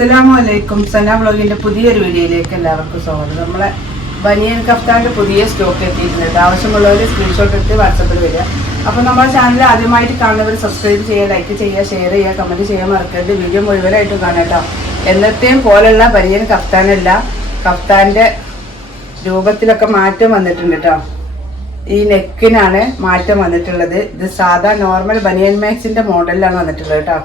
അസ്സലാമലൈക്കും. സന വ്ളോഗിന്റെ പുതിയൊരു വീഡിയോയിലേക്ക് എല്ലാവർക്കും സ്വാഗതം. നമ്മളെ ബനിയൻ കഫ്താന്റെ പുതിയ സ്റ്റോക്ക് എത്തിയിട്ടുണ്ട്. ആവശ്യമുള്ളവർ സ്ക്രീൻഷോട്ട് എടുത്ത് വാട്സപ്പിൽ വരിക. അപ്പോൾ നമ്മുടെ ചാനൽ ആദ്യമായിട്ട് കാണുന്നവർ സബ്സ്ക്രൈബ് ചെയ്യുക, ലൈക്ക് ചെയ്യുക, ഷെയർ ചെയ്യുക, കമൻറ്റ് ചെയ്യാൻ മറക്കരുത്. വീഡിയോ മുഴുവനായിട്ട് കാണാം കേട്ടോ. എന്നത്തെയും പോലുള്ള ബനിയൻ കഫ്താനല്ല, കഫ്താന്റെ രൂപത്തിലൊക്കെ മാറ്റം വന്നിട്ടുണ്ട് കേട്ടോ. ഈ നെക്കിനാണ് മാറ്റം വന്നിട്ടുള്ളത്. ഇത് സാധാ നോർമൽ ബനിയൻ മാക്സിന്റെ മോഡലിലാണ് വന്നിട്ടുള്ളത് കേട്ടോ.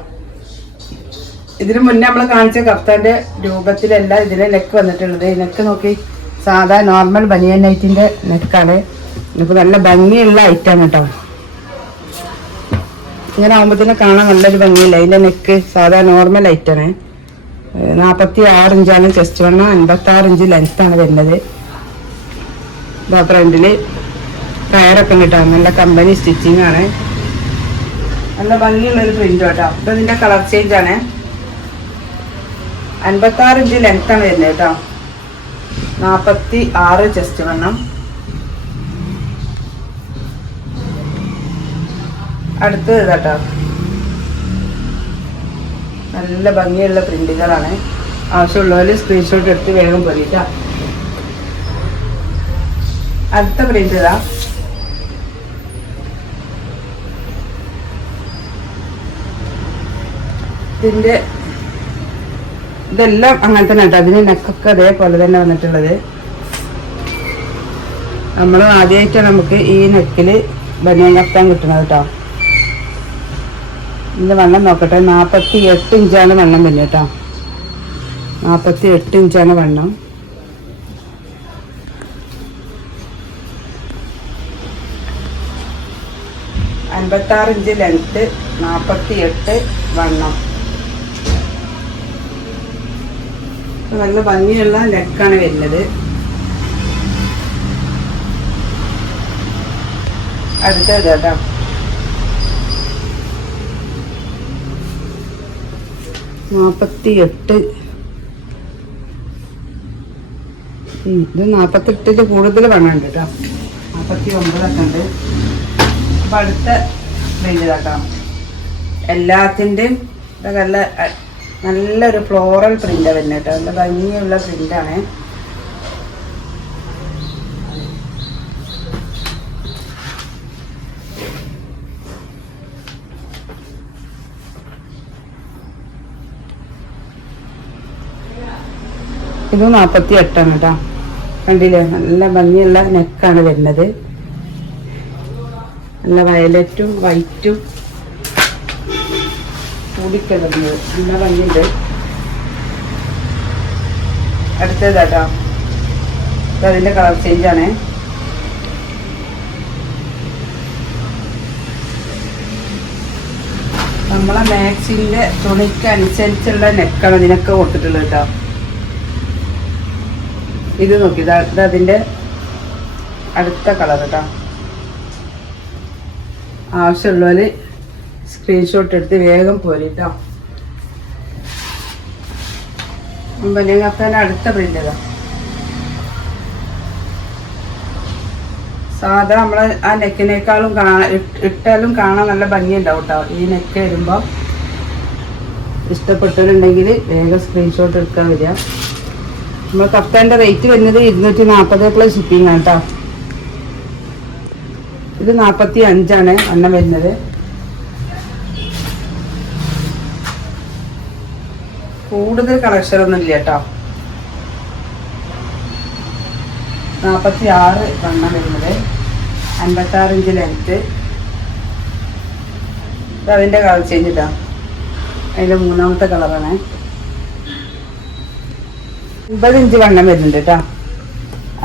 ഇതിനു മുന്നേ നമ്മൾ കാണിച്ച കഫ്താന്റെ രൂപത്തിലല്ല ഇതിലെ നെക്ക് വന്നിട്ടുള്ളത്. ഈ നെക്ക് നോക്കി, സാധാ നോർമൽ ബനിയൻ നൈറ്റിന്റെ നെക്കാണ്. ഇപ്പൊ നല്ല ഭംഗിയുള്ള ഐറ്റാണ് കേട്ടോ. ഇങ്ങനെ ആകുമ്പോഴത്തേനും കാണാൻ നല്ലൊരു ഭംഗിയില്ല. ഇതിന്റെ നെക്ക് സാധാ നോർമൽ ഐറ്റാണ്. 46 ഇഞ്ചാണ് ചെസ്റ്റ് വണ്ണം, 56 ഇഞ്ച് ലെങ്ത്താണ് വരുന്നത്. ഇതാ ഫ്രണ്ടില് കയറൊക്കെ കിട്ടോ, നല്ല കമ്പനി സ്റ്റിച്ചിങ് ആണ്. നല്ല ഭംഗിയുള്ളൊരു പ്രിന്റ് കേട്ടോ. ഇപ്പൊ ഇതിന്റെ കളർ ചേഞ്ച് ആണ്. 56 ഇഞ്ച് ലെങ്ത് ആണ് വരുന്നത് കേട്ടോ. 46 ചെസ്റ്റ് വണ്ണം. അടുത്തത് കേട്ടോ, നല്ല ഭംഗിയുള്ള പ്രിന്റുകളാണ്. ആവശ്യമുള്ളവര് സ്ക്രീൻഷോട്ട് എടുത്ത് വേഗം പോയിട്ടാ. അടുത്ത പ്രിന്റ് ഇതാ. ഇതിന്റെ ഇതെല്ലാം അങ്ങനെ തന്നെ കേട്ടോ. അതിന് നെക്കൊക്കെ അതേപോലെ തന്നെ വന്നിട്ടുള്ളത്. നമ്മൾ ആദ്യമായിട്ടാണ് നമുക്ക് ഈ നെക്കില് ബനിയൻ കഫ്താൻ കിട്ടുന്നത് കേട്ടോ. ഇതിന്റെ വണ്ണം നോക്കട്ടെ. 48 ഇഞ്ചാണ് വണ്ണം വരുന്നത് കേട്ടോ. 48 ഇഞ്ചാണ് വണ്ണം. അൻപത്താറ് ഇഞ്ച് ലെങ്ത്ത്, 48 വണ്ണം. നല്ല ഭംഗിയുള്ള നെക്കാണ് വരുന്നത്. അടുത്തത് കേട്ടോ, 48. ഇത് 48 കൂടുതൽ വണ്ണുണ്ട് കേട്ടോ. 49 ഉണ്ട്. അപ്പൊ അടുത്ത പ്രിന്റ് കേട്ടോ. എല്ലാത്തിൻ്റെയും നല്ലൊരു ഫ്ലോറൽ പ്രിന്റ് വരുന്നത് കേട്ടോ. നല്ല ഭംഗിയുള്ള പ്രിന്റാണ്. ഇത് 48 ആണ് കേട്ടോ. കണ്ടില്ലേ, നല്ല ഭംഗിയുള്ള നെക്കാണ് വരുന്നത്. നല്ല വയലറ്റും വൈറ്റും കൂടിക്കിടന്നത് നല്ല ഭംഗിയുണ്ട്. അടുത്തത് കേട്ടോ, അതിന്റെ കളർ ചേഞ്ച് ആണ്. നമ്മളെ മാക്സിന്റെ തുണിക്ക് അനുസരിച്ചുള്ള നെക്കാണ് ഇതിനൊക്കെ കൊടുത്തിട്ടുള്ളത് കേട്ടോ. ഇത് നോക്കി, ഇത് അതിന്റെ അടുത്ത കളർ കേട്ടോ. ആവശ്യമുള്ളവര് സ്ക്രീൻഷോട്ട് എടുത്ത് വേഗം പോരിട്ടോ. ബനിയൻ കഫ്താന്റെ അടുത്ത പ്രിന്റ് ഇതാ. സാധാ നമ്മള് ആ നെക്കിനേക്കാളും ഇട്ടാലും കാണാൻ നല്ല ഭംഗിയുണ്ടാവും കേട്ടോ. ഈ നെക്ക് വരുമ്പോ ഇഷ്ടപ്പെട്ടവരുണ്ടെങ്കിൽ വേഗം സ്ക്രീൻഷോട്ട് എടുക്കാൻ വരിക. നമ്മൾ കഫ്താന്റെ റേറ്റ് വരുന്നത് 240 പ്ലസ് ഷിപ്പിംഗ് ആണ് കേട്ടോ. ഇത് 45 എണ്ണം വരുന്നത്. കൂടുതൽ കളക്ഷൻ ഒന്നും ഇല്ല കേട്ടോ. 46 എണ്ണം വരുന്നത്. 56 ഇഞ്ച് ലെങ്ത്ത്. അതിന്റെ കളർ ചേഞ്ച് ഇട്ടാ. അതിന്റെ മൂന്നാമത്തെ കളറാണ്. 50 ഇഞ്ച് വണ്ണം വരുന്നുണ്ട് കേട്ടോ.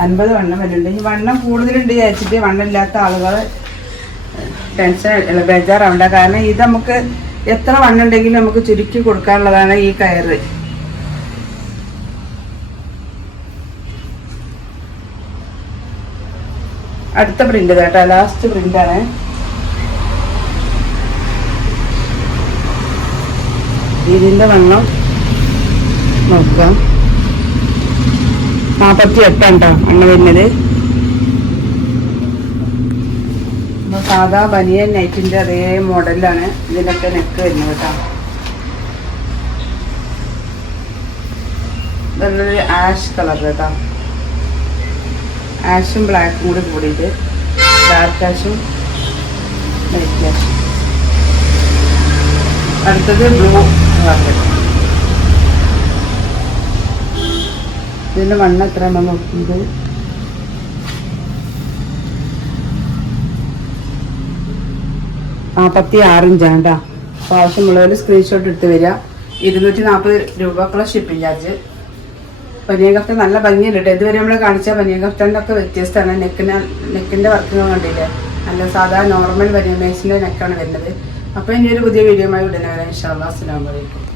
50 വണ്ണം വരുന്നുണ്ട്. ഈ വണ്ണം കൂടുതലുണ്ട് വിചാരിച്ചിട്ട് വണ്ണം ഇല്ലാത്ത ആളുകൾ ടെൻഷൻ ബേജാറാവണ്ട. കാരണം ഇത് നമുക്ക് എത്ര വണ്ണം ഉണ്ടെങ്കിലും നമുക്ക് ചുരുക്കി കൊടുക്കാനുള്ളതാണ് ഈ കയറ്. അടുത്ത പ്രിന്റ് കേട്ടോ, ലാസ്റ്റ് പ്രിന്റാണ്. ഇതിന്റെ വണ്ണം നോക്കാം. 48 കേട്ടോ അണ്ണ വരുന്നത്. സാധാ ബനിയൻ നൈറ്റിന്റെ അതേ മോഡലിലാണ് ഇതിനൊക്കെ നെക്ക് വരുന്നത് കേട്ടോ. നല്ലൊരു ആഷ് കളർ കേട്ടോ, ആഷും ബ്ലാക്കും കൂടി കൂടിയിട്ട് ഡാർക്ക് ആഷും ലൈറ്റ് ആഷും. അടുത്തത് ബ്ലൂ കളർ. ഇതിൻ്റെ വണ്ണം എത്രയാണെന്ന് നോക്കുന്നത് 46 ഇഞ്ചാണ് കേട്ടോ. അപ്പോൾ ആവശ്യമുള്ളവർ സ്ക്രീൻഷോട്ട് എടുത്ത് വരിക. 240 രൂപക്കുള്ള ഷിപ്പിംഗ് ചാർജ്. ബനിയൻ കഫ്താൻ നല്ല ഭംഗിയുണ്ട് കേട്ടോ. ഇതുവരെ നമ്മൾ കാണിച്ച ബനിയൻ കഫ്താൻ്റെ ഒക്കെ വ്യത്യസ്തമാണ്. നെക്കിൻ്റെ വർക്കുകൾ കണ്ടില്ലേ, നല്ല സാധാ നോർമൽ ബനിയൻ മേസിൻ്റെ നെക്കാണ് വരുന്നത്. അപ്പോൾ ഇനി ഒരു പുതിയ വീഡിയോയുമായി ഉടനെ വരാം. ഇൻഷാ അല്ലാഹ്. അസ്സലാമു അലൈക്കും.